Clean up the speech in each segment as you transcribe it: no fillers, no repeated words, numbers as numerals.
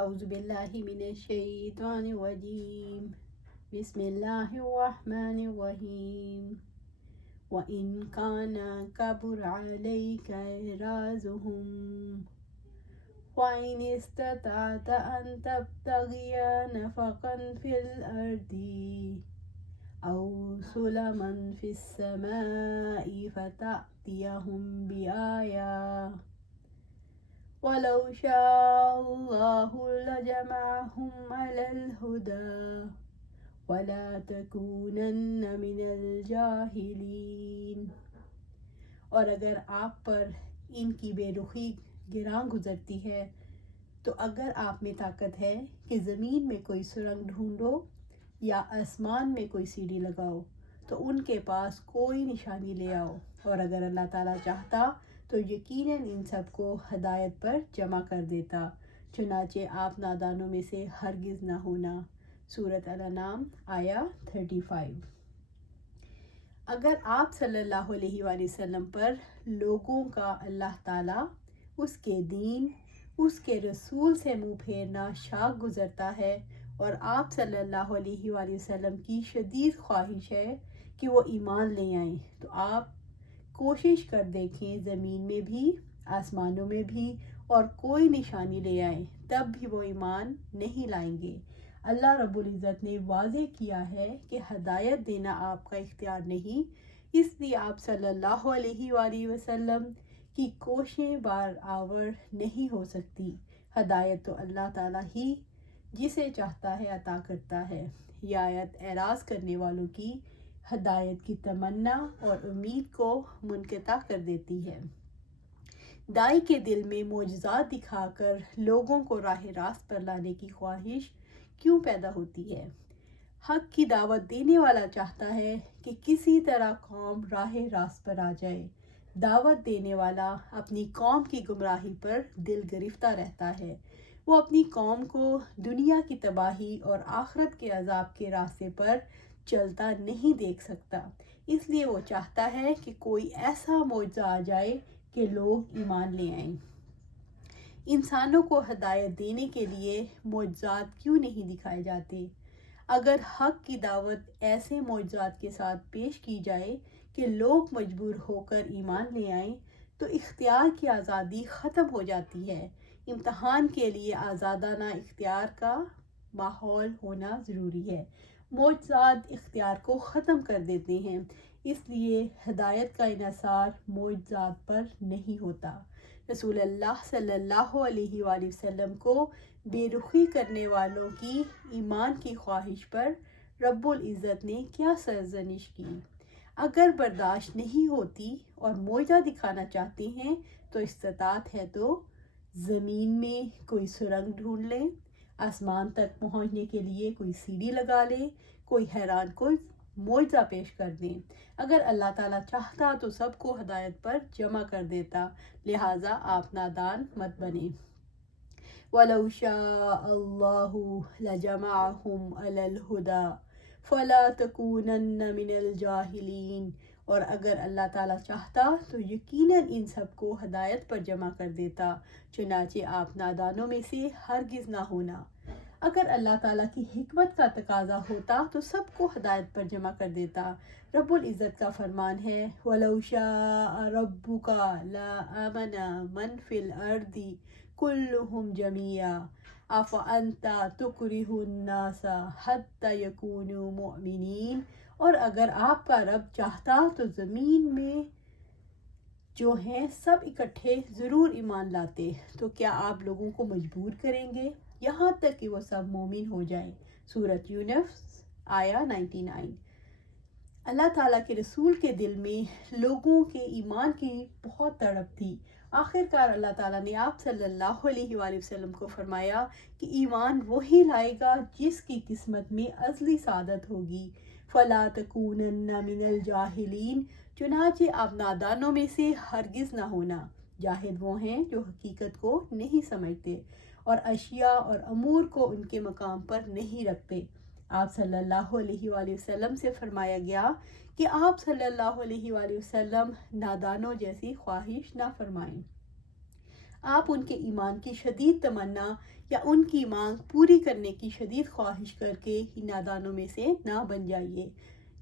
اعوذ باللہ من الشیطان الرجیم بسم اللہ الرحمن الرحیم وَإِن كَانَ كَبُرَ عَلَيْكَ إِعْرَاضُهُمْ وَإِنِ اسْتَطَعْتَ أَن تَبْتَغِيَ نَفَقًا فِي الْأَرْضِ أَوْ سُلَمًا فِي السَّمَاءِ فَتَأْتِيَهُم بِآيَةٍ وَلَوْ شَاءَ اللَّهُ لَجَمَعَهُمْ عَلَى الْهُدَى وَلَا تَكُونَنَّ مِنَ الْجَاهِلِينَ۔ اور اگر آپ پر ان کی بے رخی گراں گزرتی ہے تو اگر آپ میں طاقت ہے کہ زمین میں کوئی سرنگ ڈھونڈو یا آسمان میں کوئی سیڑھی لگاؤ تو ان کے پاس کوئی نشانی لے آؤ، اور اگر اللہ تعالیٰ چاہتا تو یقیناً ان سب کو ہدایت پر جمع کر دیتا، چنانچہ آپ نادانوں میں سے ہرگز نہ ہونا۔ سورۃ الانعام آیا 35۔ اگر آپ صلی اللہ علیہ وآلہ وسلم پر لوگوں کا اللہ تعالیٰ، اس کے دین، اس کے رسول سے منہ پھیرنا شاق گزرتا ہے، اور آپ صلی اللہ علیہ وآلہ وسلم کی شدید خواہش ہے کہ وہ ایمان لے آئیں، تو آپ کوشش کر دیکھیں زمین میں بھی آسمانوں میں بھی اور کوئی نشانی لے آئیں، تب بھی وہ ایمان نہیں لائیں گے۔ اللہ رب العزت نے واضح کیا ہے کہ ہدایت دینا آپ کا اختیار نہیں، اس لیے آپ صلی اللہ علیہ وآلہ وسلم کی کوششیں برآور نہیں ہو سکتی۔ ہدایت تو اللہ تعالیٰ ہی جسے چاہتا ہے عطا کرتا ہے۔ یہ آیت اعراض کرنے والوں کی ہدایت کی تمنا اور امید کو منقطع کر دیتی ہے۔ داعی کے دل میں معجزات دکھا کر لوگوں کو راہ راست پر لانے کی خواہش کیوں پیدا ہوتی ہے؟ حق کی دعوت دینے والا چاہتا ہے کہ کسی طرح قوم راہ راست پر آ جائے۔ دعوت دینے والا اپنی قوم کی گمراہی پر دل گرفتہ رہتا ہے، وہ اپنی قوم کو دنیا کی تباہی اور آخرت کے عذاب کے راستے پر چلتا نہیں دیکھ سکتا، اس لیے وہ چاہتا ہے کہ کوئی ایسا معجزہ آ جائے کہ لوگ ایمان لے آئیں۔ انسانوں کو ہدایت دینے کے لیے معجزات کیوں نہیں دکھائے جاتے؟ اگر حق کی دعوت ایسے معجزات کے ساتھ پیش کی جائے کہ لوگ مجبور ہو کر ایمان لے آئیں تو اختیار کی آزادی ختم ہو جاتی ہے۔ امتحان کے لیے آزادانہ اختیار کا ماحول ہونا ضروری ہے۔ معجزات اختیار کو ختم کر دیتے ہیں، اس لیے ہدایت کا انحصار معجزات پر نہیں ہوتا۔ رسول اللہ صلی اللہ علیہ وآلہ وسلم کو بے رخی کرنے والوں کی ایمان کی خواہش پر رب العزت نے کیا سرزنش کی؟ اگر برداشت نہیں ہوتی اور معجزہ دکھانا چاہتے ہیں تو استطاعت ہے تو زمین میں کوئی سرنگ ڈھونڈ لیں، آسمان تک پہنچنے کے لیے کوئی سیڑھی لگا لیں، کوئی حیران کوئی معجزہ پیش کر دیں۔ اگر اللہ تعالیٰ چاہتا تو سب کو ہدایت پر جمع کر دیتا، لہٰذا آپ نادان مت بنیں۔ وَلَوْ شَاءَ اللَّهُ لَجَمَعَهُمْ عَلَى الْهُدَى فَلَا تَكُونَنَّ مِنَ الْجَاهِلِينَ۔ اور اگر اللہ تعالیٰ چاہتا تو یقیناً ان سب کو ہدایت پر جمع کر دیتا، چنانچہ آپ نادانوں میں سے ہرگز نہ ہونا۔ اگر اللہ تعالیٰ کی حکمت کا تقاضا ہوتا تو سب کو ہدایت پر جمع کر دیتا۔ رب العزت کا فرمان ہے وَلَوْ شَاءَ رَبُّكَ لَآمَنَ مَنْ فِي الْأَرْضِ كُلُّهُمْ جَمِيعًا أَفَأَنْتَ تُكْرِهُ النَّاسَ حَتَّى يَكُونُوا مُؤْمِنِينَ۔ اور اگر آپ کا رب چاہتا تو زمین میں جو ہیں سب اکٹھے ضرور ایمان لاتے، تو کیا آپ لوگوں کو مجبور کریں گے یہاں تک کہ وہ سب مومن ہو جائیں؟ سورۃ یونس آیا 99۔ اللہ تعالیٰ کے رسول کے دل میں لوگوں کے ایمان کی بہت تڑپ تھی۔ آخر کار اللہ تعالیٰ نے آپ صلی اللہ علیہ وآلہ وسلم کو فرمایا کہ ایمان وہی لائے گا جس کی قسمت میں ازلی سعادت ہوگی۔ فَلَا تَكُونَنَّ مِنَ الْجَاهِلِينَ، چنانچہ آپ نادانوں میں سے ہرگز نہ ہونا۔ جاہل وہ ہیں جو حقیقت کو نہیں سمجھتے اور اشیاء اور امور کو ان کے مقام پر نہیں رکھتے۔ آپ صلی اللہ علیہ وآلہ وسلم سے فرمایا گیا کہ آپ صلی اللہ علیہ وآلہ وسلم نادانوں جیسی خواہش نہ فرمائیں۔ آپ ان کے ایمان کی شدید تمنا یا ان کی مانگ پوری کرنے کی شدید خواہش کر کے ہی نادانوں میں سے نہ بن جائیے،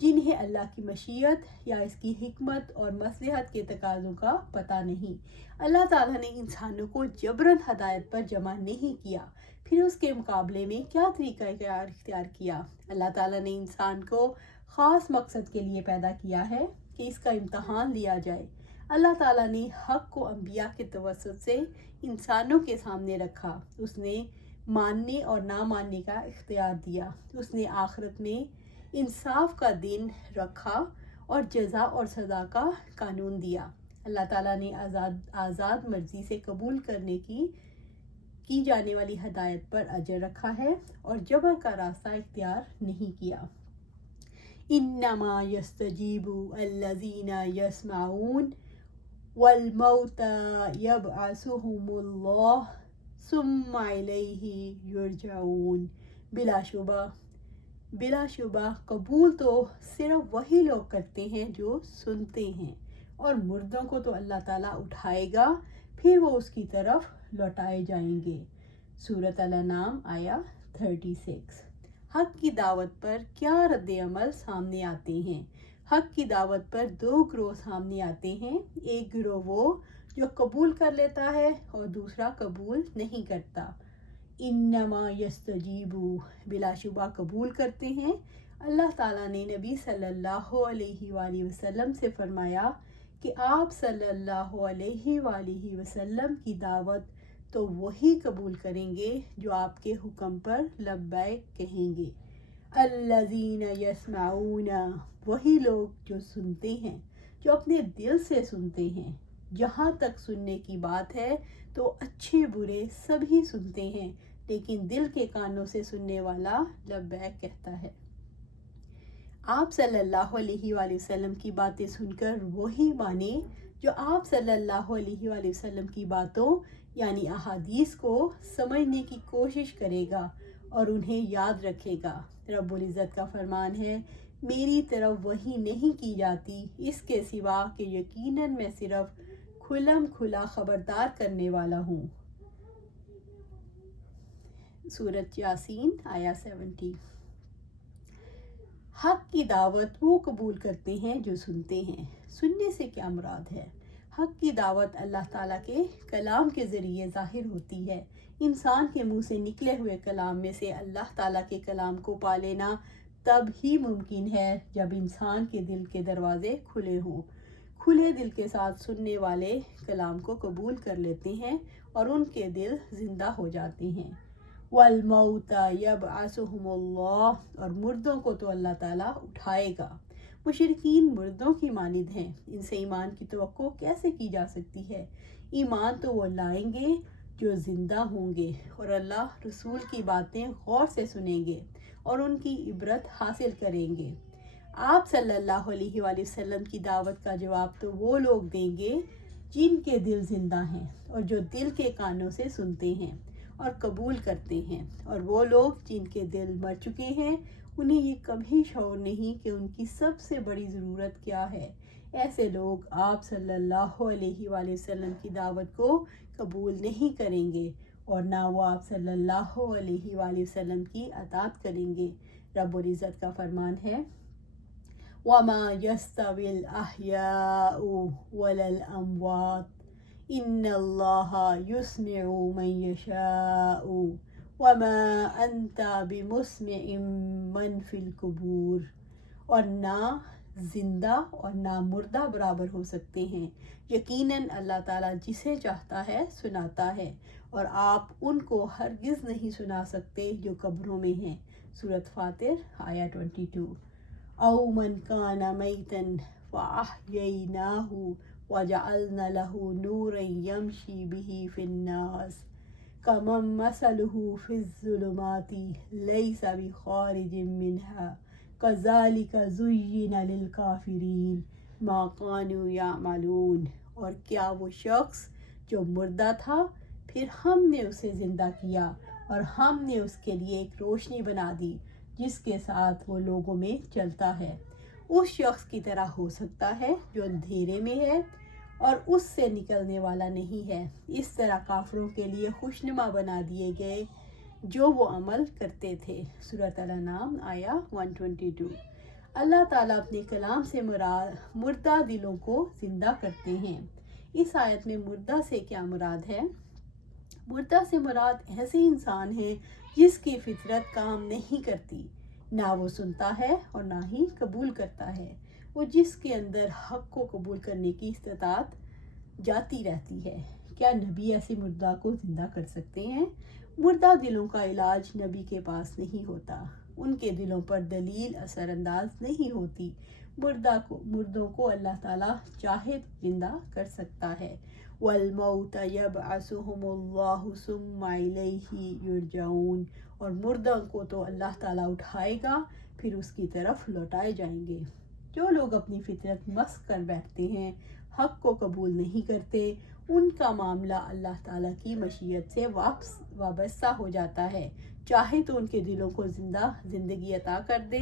جنہیں اللہ کی مشیت یا اس کی حکمت اور مصلحت کے تقاضوں کا پتہ نہیں۔ اللہ تعالیٰ نے انسانوں کو جبراً ہدایت پر جمع نہیں کیا، پھر اس کے مقابلے میں کیا طریقہ کار اختیار کیا؟ اللہ تعالیٰ نے انسان کو خاص مقصد کے لیے پیدا کیا ہے کہ اس کا امتحان لیا جائے۔ اللہ تعالیٰ نے حق کو انبیاء کے توسط سے انسانوں کے سامنے رکھا۔ اس نے ماننے اور نہ ماننے کا اختیار دیا۔ اس نے آخرت میں انصاف کا دن رکھا اور جزا اور سزا کا قانون دیا۔ اللہ تعالیٰ نے آزاد مرضی سے قبول کرنے کی جانے والی ہدایت پر اجر رکھا ہے اور جبر کا راستہ اختیار نہیں کیا۔ انما یستجیب الذین یسمعون والموتى یبعثهم اللہ ثم الیہ یرجعون۔ بلا شبہ قبول تو صرف وہی لوگ کرتے ہیں جو سنتے ہیں، اور مردوں کو تو اللہ تعالیٰ اٹھائے گا، پھر وہ اس کی طرف لوٹائے جائیں گے۔ سورۃ الانعام آیا 36۔ حق کی دعوت پر کیا رد عمل سامنے آتے ہیں؟ حق کی دعوت پر دو گروہ سامنے آتے ہیں۔ ایک گروہ وہ جو قبول کر لیتا ہے اور دوسرا قبول نہیں کرتا۔ انما یستجیبو، بلا شبہ قبول کرتے ہیں۔ اللہ تعالیٰ نے نبی صلی اللہ علیہ وآلہ وسلم سے فرمایا کہ آپ صلی اللہ علیہ وآلہ وسلم کی دعوت تو وہی قبول کریں گے جو آپ کے حکم پر لبیک کہیں گے۔ الذین یسمعون، وہی لوگ جو سنتے ہیں، جو اپنے دل سے سنتے ہیں۔ جہاں تک سننے کی بات ہے تو اچھے برے سبھی سنتے ہیں، لیکن دل کے کانوں سے سننے والا لبیک کہتا ہے۔ آپ صلی اللہ علیہ وآلہ وسلم کی باتیں سن کر وہی مانے جو آپ صلی اللہ علیہ وآلہ وسلم کی باتوں یعنی احادیث کو سمجھنے کی کوشش کرے گا اور انہیں یاد رکھے گا۔ رب العزت کا فرمان ہے، میری طرف وحی نہیں کی جاتی اس کے سوا کہ یقیناً میں صرف کھلم کھلا خبردار کرنے والا ہوں۔ سورۃ یاسین آیا 70۔ حق کی دعوت وہ قبول کرتے ہیں جو سنتے ہیں۔ سننے سے کیا مراد ہے؟ حق کی دعوت اللہ تعالیٰ کے کلام کے ذریعے ظاہر ہوتی ہے۔ انسان کے منہ سے نکلے ہوئے کلام میں سے اللہ تعالیٰ کے کلام کو پا لینا تب ہی ممکن ہے جب انسان کے دل کے دروازے کھلے ہوں۔ کھلے دل کے ساتھ سننے والے کلام کو قبول کر لیتے ہیں اور ان کے دل زندہ ہو جاتے ہیں۔ وَالْمَوْتَى يَبْعَثُهُمُ اللَّهُ، اور مردوں کو تو اللہ تعالیٰ اٹھائے گا۔ مشرکین مردوں کی مانند ہیں، ان سے ایمان کی توقع کیسے کی جا سکتی ہے؟ ایمان تو وہ لائیں گے جو زندہ ہوں گے اور اللہ رسول کی باتیں غور سے سنیں گے اور ان کی عبرت حاصل کریں گے۔ آپ صلی اللہ علیہ وآلہ وسلم کی دعوت کا جواب تو وہ لوگ دیں گے جن کے دل زندہ ہیں اور جو دل کے کانوں سے سنتے ہیں اور قبول کرتے ہیں، اور وہ لوگ جن کے دل مر چکے ہیں انہیں یہ کبھی شعور نہیں کہ ان کی سب سے بڑی ضرورت کیا ہے۔ ایسے لوگ آپ صلی اللہ علیہ وآلہ وسلم کی دعوت کو قبول نہیں کریں گے اور نہ وہ آپ صلی اللہ علیہ وآلہ وسلم کی اطاعت کریں گے۔ رب العزت کا فرمان ہے، وَمَا يَسْتَوِي الْأَحْيَاءُ وَلَا الْأَمْوَاتُ إِنَّ اللَّهَ يُسْمِعُ مَن يَشَاءُ وَمَا أَنْتَ بِمُسْمِعٍ مَّن فِي الْقُبُورِ، اور نہ زندہ اور نہ مردہ برابر ہو سکتے ہیں۔ یقیناً اللہ تعالیٰ جسے چاہتا ہے سناتا ہے، اور آپ ان کو ہرگز نہیں سنا سکتے جو قبروں میں ہیں۔ سورۃ فاطر آیا 22۔ او من کان میتا فاحییناہ وجعلنا له نورا یمشی بہ فی الناس کمن مثلہ فی الظلمات لیس بخارج منہا کذالک زین للکافرین ما کانوا یعملون۔ اور کیا وہ شخص جو مردہ تھا پھر ہم نے اسے زندہ کیا اور ہم نے اس کے لیے ایک روشنی بنا دی جس کے ساتھ وہ لوگوں میں چلتا ہے، اس شخص کی طرح ہو سکتا ہے جو اندھیرے میں ہے اور اس سے نکلنے والا نہیں ہے۔ اس طرح کافروں کے لیے خوشنما بنا دیے گئے جو وہ عمل کرتے تھے۔ سورۃ الانعام آیا 122۔ اللہ تعالیٰ اپنے کلام سے مردہ دلوں کو زندہ کرتے ہیں۔ اس آیت میں مردہ سے کیا مراد ہے؟ مردہ سے مراد ایسے انسان ہے جس کی فطرت کام نہیں کرتی، نہ وہ سنتا ہے اور نہ ہی قبول کرتا ہے، وہ جس کے اندر حق کو قبول کرنے کی استطاعت جاتی رہتی ہے۔ کیا نبی ایسے مردہ کو زندہ کر سکتے ہیں؟ مردہ دلوں کا علاج نبی کے پاس نہیں ہوتا، ان کے دلوں پر دلیل اثر انداز نہیں ہوتی۔ مردوں کو اللہ تعالیٰ چاہے تو زندہ کر سکتا ہے۔ وَالْمَوْتَ يَبْعَثُهُمُ اللَّهُ ثُمَّ إِلَيْهِ يُرْجَعُونَ، اور مردوں کو تو اللہ تعالیٰ اٹھائے گا پھر اس کی طرف لوٹائے جائیں گے۔ جو لوگ اپنی فطرت مسخ کر بیٹھتے ہیں، حق کو قبول نہیں کرتے، ان کا معاملہ اللہ تعالیٰ کی مشیت سے وابستہ ہو جاتا ہے، چاہے تو ان کے دلوں کو زندگی عطا کر دے۔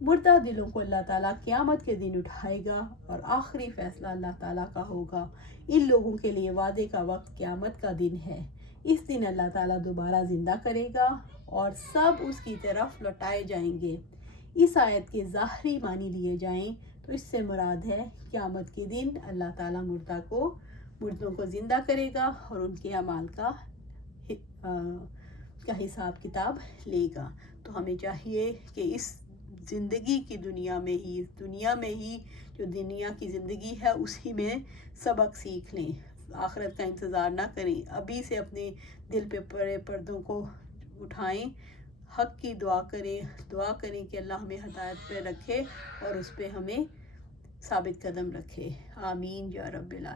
مردہ دلوں کو اللہ تعالیٰ قیامت کے دن اٹھائے گا اور آخری فیصلہ اللہ تعالیٰ کا ہوگا۔ ان لوگوں کے لیے وعدے کا وقت قیامت کا دن ہے۔ اس دن اللہ تعالیٰ دوبارہ زندہ کرے گا اور سب اس کی طرف لوٹائے جائیں گے۔ اس آیت کے ظاہری معنی لیے جائیں تو اس سے مراد ہے قیامت کے دن اللہ تعالیٰ مردوں کو زندہ کرے گا اور ان کے اعمال کا حساب کتاب لے گا۔ تو ہمیں چاہیے کہ اس زندگی کی دنیا میں ہی جو دنیا کی زندگی ہے اسی میں سبق سیکھ لیں، آخرت کا انتظار نہ کریں، ابھی سے اپنے دل پہ پڑے پردوں کو اٹھائیں، حق کی دعا کریں کہ اللہ ہمیں ہدایت پہ رکھے اور اس پہ ہمیں ثابت قدم رکھے۔ آمین یا رب العالمین۔